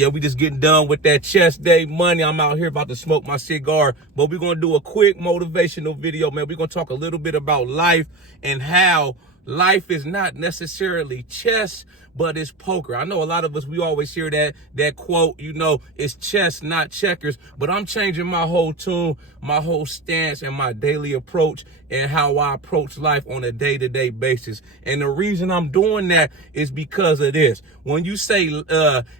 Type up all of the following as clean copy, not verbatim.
Yeah, we just getting done with that chest day money. I'm out here about to smoke my cigar, but we're going to do a quick motivational video, man. We're going to talk a little bit about life and how life is not necessarily chess, but it's poker. I know a lot of us, we always hear that quote, it's chess, not checkers, but I'm changing my whole tune, my whole stance, and my daily approach and how I approach life on a day-to-day basis. And the reason I'm doing that is because of this. When you say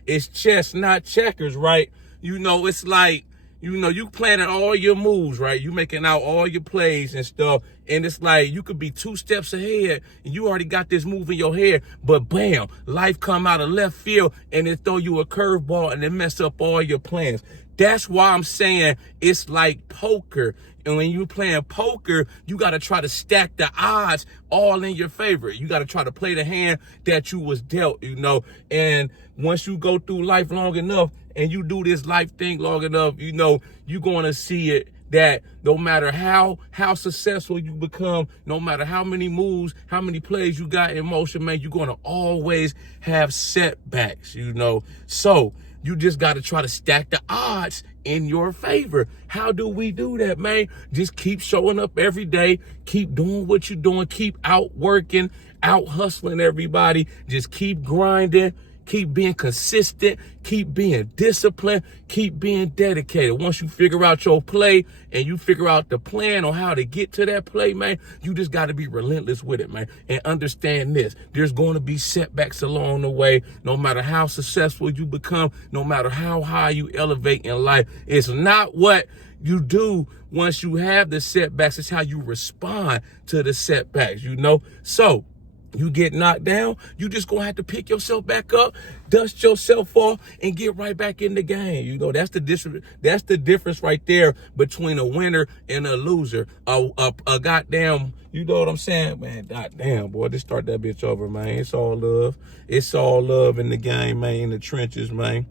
it's chess, not checkers, right? It's like, you planning all your moves, right? You making out all your plays and stuff. And it's like you could be 2 steps ahead and you already got this move in your head. But bam, life come out of left field and it throw you a curveball and it mess up all your plans. That's why I'm saying it's like poker. And when you playing poker, you got to try to stack the odds all in your favor. You got to try to play the hand that you was dealt, And once you go through life long enough and you do this life thing long enough, you're going to see it that no matter how successful you become, no matter how many moves, how many plays you got in motion, man, you're going to always have setbacks, So you just got to try to stack the odds in your favor. How do we do that, man? Just keep showing up every day. Keep doing what you're doing. Keep out working, out hustling everybody. Just keep grinding. Keep being consistent. Keep being disciplined. Keep being dedicated. Once you figure out your play and you figure out the plan on how to get to that play, man, you just got to be relentless with it, man. And understand this. There's going to be setbacks along the way. No matter how successful you become, no matter how high you elevate in life, it's not what you do once you have the setbacks. It's how you respond to the setbacks, So, you get knocked down, you just gonna have to pick yourself back up, dust yourself off, and get right back in the game. That's the difference right there between a winner and a loser. A goddamn, you know what I'm saying, man? Goddamn, boy, just start that bitch over, man. It's all love. It's all love in the game, man. In the trenches, man.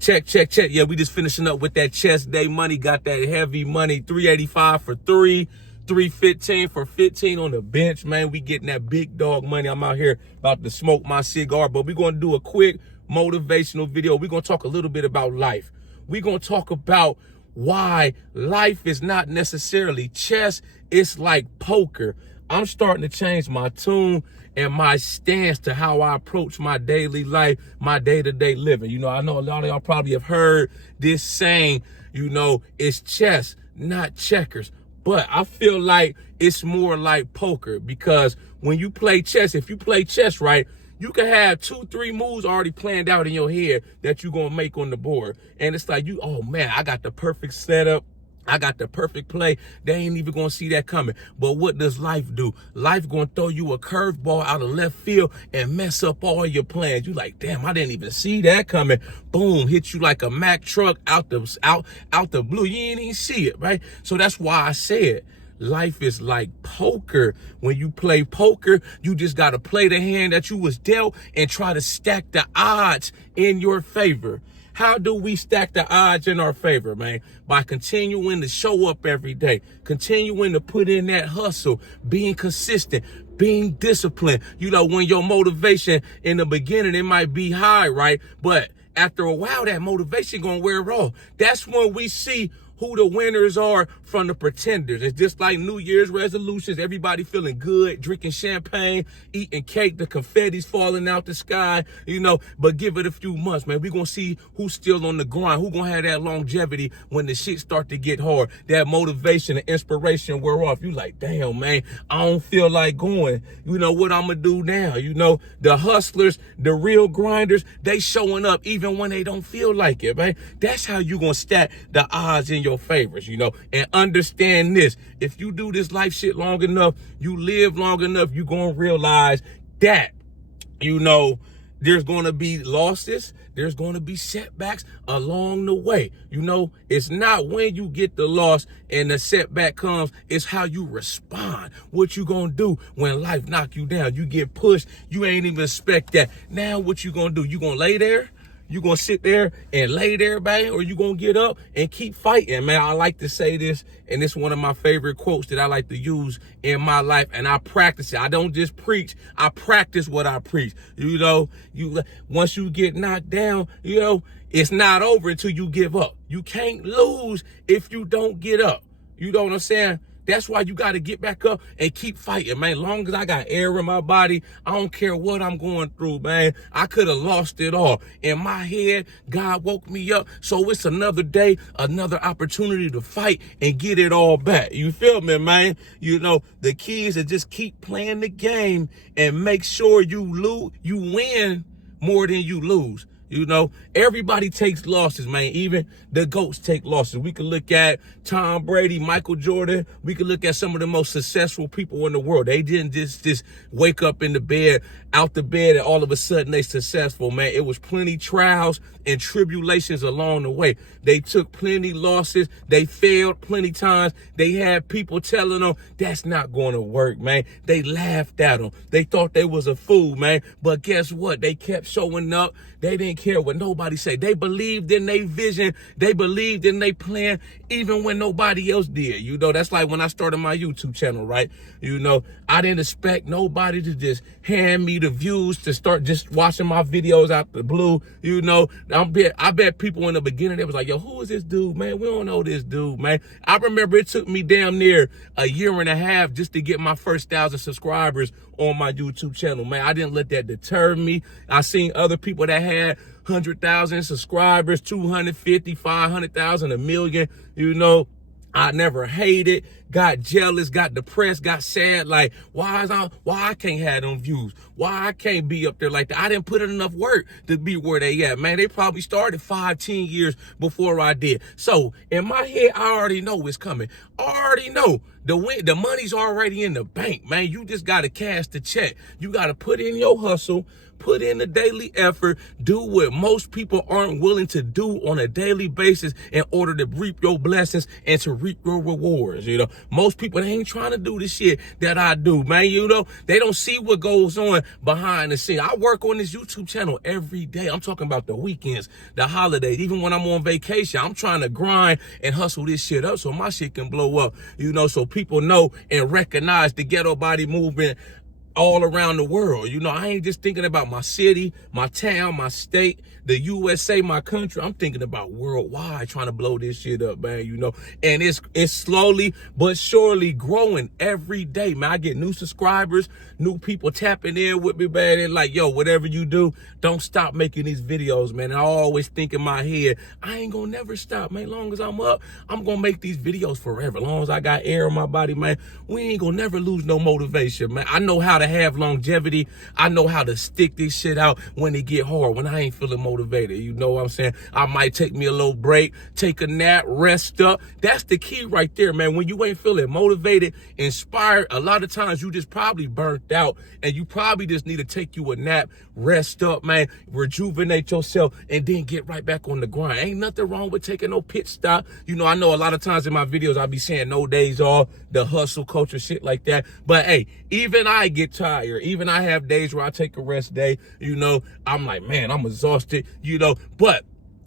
Check. Yeah, we just finishing up with that chest day money. Got that heavy money, 385 for 3. 315 for 15 on the bench, man. We getting that big dog money. I'm out here about to smoke my cigar, but we're going to do a quick motivational video. We're going to talk a little bit about life. We're going to talk about why life is not necessarily chess. It's like poker. I'm starting to change my tune and my stance to how I approach my daily life, my day-to-day living. I know a lot of y'all probably have heard this saying, it's chess, not checkers. But I feel like it's more like poker because when you play chess, if you play chess right, you can have 2-3 moves already planned out in your head that you're going to make on the board. And it's like oh man, I got the perfect setup. I got the perfect play. They ain't even going to see that coming. But what does life do? Life going to throw you a curveball out of left field and mess up all your plans. You like, damn, I didn't even see that coming. Boom, hit you like a Mack truck out the blue. You ain't even see it, right? So that's why I said life is like poker. When you play poker, you just got to play the hand that you was dealt and try to stack the odds in your favor. How do we stack the odds in our favor, man? By continuing to show up every day, continuing to put in that hustle, being consistent, being disciplined. When your motivation in the beginning, it might be high, right? But after a while, that motivation gonna wear off. That's when we see who the winners are from the pretenders. It's just like New Year's resolutions. Everybody feeling good, drinking champagne, eating cake, the confetti's falling out the sky, but give it a few months, man. We're going to see who's still on the grind, who going to have that longevity when the shit start to get hard. That motivation and inspiration wear off. You like, damn, man, I don't feel like going. What I'm going to do now? The hustlers, the real grinders, they showing up even when they don't feel like it, man. That's how you going to stack the odds in your favors, and understand this. If you do this life shit long enough, you live long enough, you're going to realize that, there's going to be losses. There's going to be setbacks along the way. It's not when you get the loss and the setback comes, it's how you respond. What you going to do when life knock you down? You get pushed. You ain't even expect that. Now what you going to do? You going to lay there? You gonna sit there and lay there, man, or you gonna get up and keep fighting, man? I like to say this, and it's one of my favorite quotes that I like to use in my life, and I practice it. I don't just preach, I practice what I preach. You know, once you get knocked down, you know, it's not over until you give up. You can't lose if you don't get up. You know what I'm saying? That's why you got to get back up and keep fighting, man. As long as I got air in my body, I don't care what I'm going through, man. I could have lost it all. In my head, God woke me up. So it's another day, another opportunity to fight and get it all back. You feel me, man? You know, the key is to just keep playing the game and make sure you win more than you lose. You know, everybody takes losses, man. Even the GOATs take losses. We could look at Tom Brady, Michael Jordan. We could look at some of the most successful people in the world. They didn't just wake up in the bed, out the bed, and all of a sudden they successful, man. It was plenty trials and tribulations along the way. They took plenty losses. They failed plenty times. They had people telling them that's not going to work, man. They laughed at them. They thought they was a fool, man. But guess what? They kept showing up. They didn't care what nobody said. They believed in their vision. They believed in their plan, even when nobody else did. You know, that's like when I started my YouTube channel, right? You know, I didn't expect nobody to just hand me the views to start just watching my videos out the blue. You know, I bet people in the beginning, they was like, yo, who is this dude, man? We don't know this dude, man. I remember it took me damn near a year and a half just to get my first 1,000 subscribers on my YouTube channel, man. I didn't let that deter me. I seen other people that had 100,000 subscribers, 250, 500,000, a million, you know. I never hated, got jealous, got depressed, got sad. Like, why I can't have them views? Why I can't be up there like that? I didn't put in enough work to be where they at, man. They probably started 5, 10 years before I did. So in my head, I already know it's coming. I already know the money's already in the bank, man. You just got to cash the check. You got to put in your hustle, put in the daily effort, do what most people aren't willing to do on a daily basis in order to reap your blessings and to reap your rewards. You know, most people, they ain't trying to do the shit that I do, man. You know, they don't see what goes on behind the scene. I work on this YouTube channel every day. I'm talking about the weekends, the holidays, even when I'm on vacation. I'm trying to grind and hustle this shit up so my shit can blow up, you know, so people know and recognize the ghetto body movement all around the world. You know, I ain't just thinking about my city, my town, my state, the USA, my country. I'm thinking about worldwide, trying to blow this shit up, man, you know. And it's slowly but surely growing every day, man. I get new subscribers, new people tapping in with me, man. And like, yo, whatever you do, don't stop making these videos, man. And I always think in my head, I ain't gonna never stop, man. As long as I'm up, I'm gonna make these videos forever. As long as I got air in my body, man, we ain't gonna never lose no motivation, man. I know how to have longevity. I know how to stick this shit out when it get hard, when I ain't feeling motivated. You know what I'm saying? I might take me a little break, take a nap, rest up. That's the key right there, man. When you ain't feeling motivated, inspired, a lot of times you just probably burnt out and you probably just need to take you a nap, rest up, man, rejuvenate yourself, and then get right back on the grind. Ain't nothing wrong with taking no pit stop. You know, I know a lot of times in my videos, I'll be saying no days off, the hustle culture, shit like that. But hey, even I get tired. Even I have days where I take a rest day. You know, I'm like, man, I'm exhausted, you know, but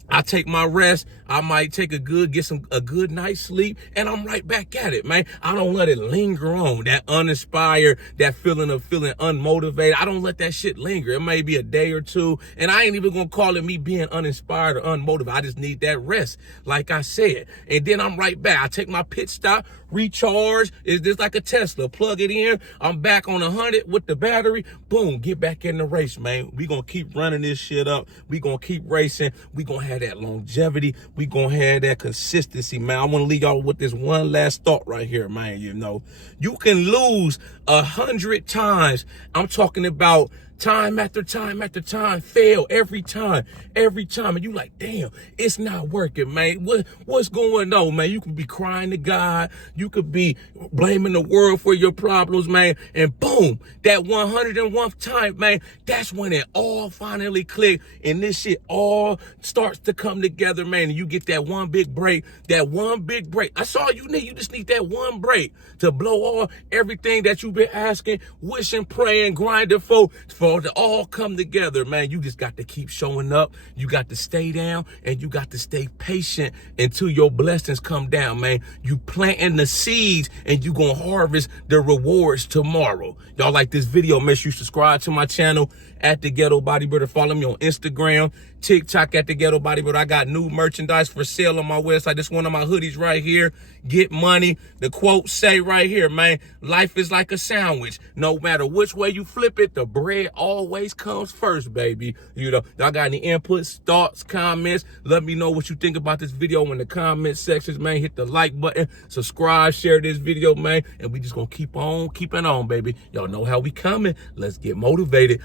I take my rest. I might take a good night's sleep, and I'm right back at it, man. I don't let it linger on, that uninspired, that feeling of feeling unmotivated. I don't let that shit linger. It may be a day or two, and I ain't even gonna call it me being uninspired or unmotivated. I just need that rest, like I said. And then I'm right back. I take my pit stop, recharge. It's just like a Tesla. Plug it in. I'm back on 100 with the battery. Boom, get back in the race, man. We gonna keep running this shit up. We gonna keep racing. We gonna have that longevity. We gonna have that consistency, man. I want to leave y'all with this one last thought right here, man. You know, you can lose 100 times. I'm talking about time after time after time, fail every time. And you like, damn, it's not working, man. What's going on, man? You could be crying to God. You could be blaming the world for your problems, man. And boom, that 101th time, man, that's when it all finally clicked and this shit all starts to come together, man. And you get that one big break, That's all you need. You just need that one break to blow all everything that you've been asking, wishing, praying, grinding for for it to all come together, man, you just got to keep showing up. You got to stay down, and you got to stay patient until your blessings come down, man. You planting the seeds, and you gonna harvest the rewards tomorrow. Y'all like this video, make sure you subscribe to my channel at The Ghetto Bodybuilder. Follow me on Instagram, TikTok at The Ghetto Bodybuilder. I got new merchandise for sale on my website. This one of my hoodies right here. Get money. The quote say right here, man, life is like a sandwich. No matter which way you flip it, the bread always comes first, baby. You know, y'all got any inputs, thoughts, comments? Let me know what you think about this video in the comment sections, man. Hit the like button, subscribe, share this video, man. And we just gonna keep on keeping on, baby. Y'all know how we coming. Let's get motivated.